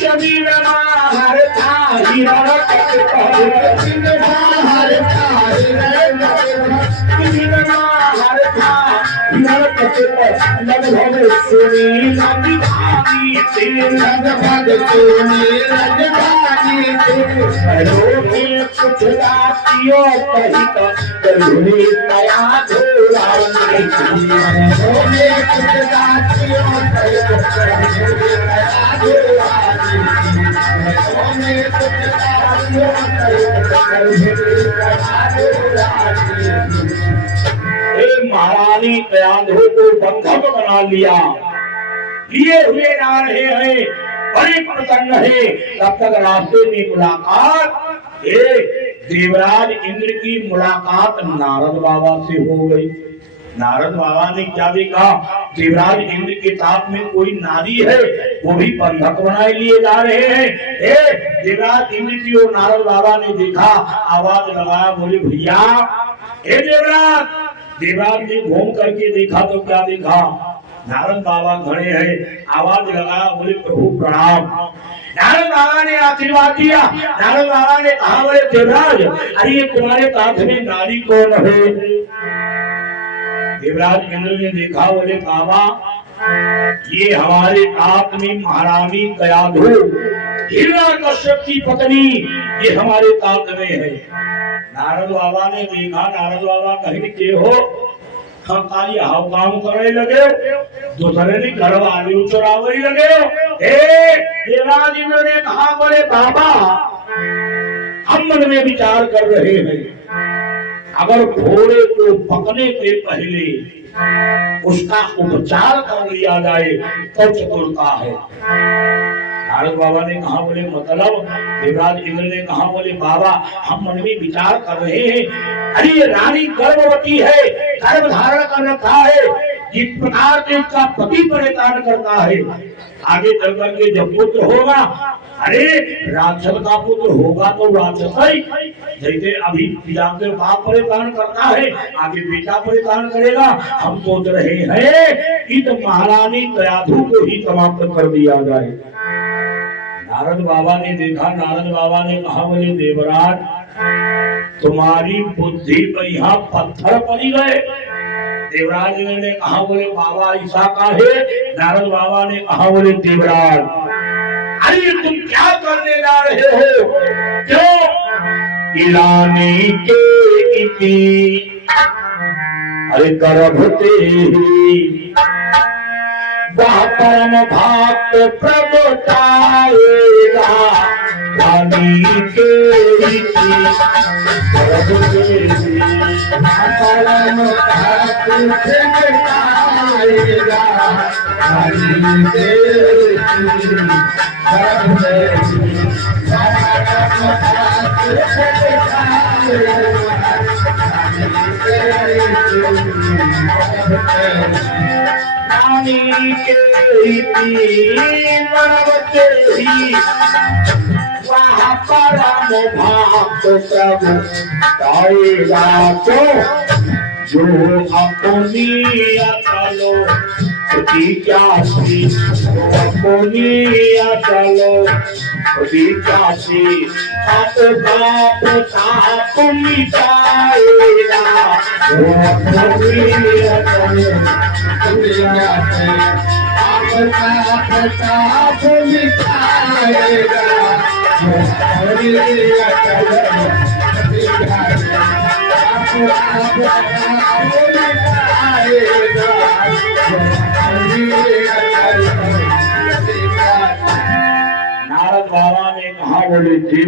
शरीर हर था हिरण हर था लगभग सोनी राजधानी थे लगभग सोनी राजधानी थे रोके कुछ रातियों कहित करुणी तया धोरा रोके कुछ रातियों कहित करुणी तया धोरा रोके कुछ रातियों कहित करुणी तया धोरा। महारानी कयाधु को बंधक बना लिया, लिए हुए जा रहे हैं, बड़े प्रसन्न है। तब तक रास्ते में मुलाकात देवराज इंद्र की मुलाकात नारद बाबा से हो गई। नारद बाबा ने क्या देखा, देवराज इंद्र के साथ में कोई नारी है, वो भी बंधक बनाए लिए जा रहे हैं। देवराज इंद्र की ओर नारद बाबा ने देखा, आवाज लगाया, बोले भैया हे देवराज। देवराज ने घूम करके देखा तो क्या देखा, नारद बाबा खड़े हैं। आवाज लगाया, बोले प्रभु प्रणाम। नारद बाबा ने आशीर्वाद दिया। नारद बाबा ने कहा, बोले देवराज अरे ये तुम्हारे साथ में नारी कौन है? देवराज इंद्र ने देखा, बोले बाबा ये हमारे आत्मी महारानी कयाधु हिरण्यकश्यप की पत्नी, ये हमारे साथ में है। नारद बाबा ने देखा, नारद बाबा कहीं के हो, हम ताली हाव काम करने लगे, दूसरे ने घर वाली चुरावने लगे। देवराज इंद्र ने कहा, बोले बाबा हम मन में विचार कर रहे हैं, अगर घोड़े को पकने के पहले उसका उपचार कर लिया जाए तो चतुरता है। नारद बाबा ने कहा, बोले मतलब? देवराज इंद्र ने कहा, बोले बाबा हम मन में विचार कर रहे हैं, अरे ये रानी गर्भवती है, गर्भ धारण कर रखा है, जिस प्रकार से इसका पति परेशान करता है, आगे चल करके जब पुत्र होगा, अरे राक्षस का पुत्र होगा तो राक्षस ही, जैसे अभी पिता के बाप परेशान करता है, आगे बेटा परेशान करेगा। हम सोच रहे हैं कि तो महारानी कयाधु को ही समाप्त कर दिया जाए। नारद बाबा ने देखा, नारद बाबा ने कहा, बोले देवराज तुम्हारी बुद्धि पर यहाँ पत्थर पड़ी गए। देवराज ने कहा, बोले बाबा ऐसा का है? नारद बाबा ने कहा, बोले देवराज अरे तुम क्या करने जा रहे हो? क्यों? इलानी के इति अरे गर्भते वह परम भक्त प्रगटाएगा, रानी के परम भक्त प्रगटाएगा, रानी के वहाँ परम भक्त प्रभु आएगा तो जो अपनी अकलो प्रतीकाशी अपनी अकलो प्रतीकाशी आप बाप साप मिटाएगा, वो अपनी अकलो प्रतीकाशी आप बाप साप मिटाएगा, वो अपनी अकलो प्रतीकाशी नारद बाबा ने कहा, बोले जी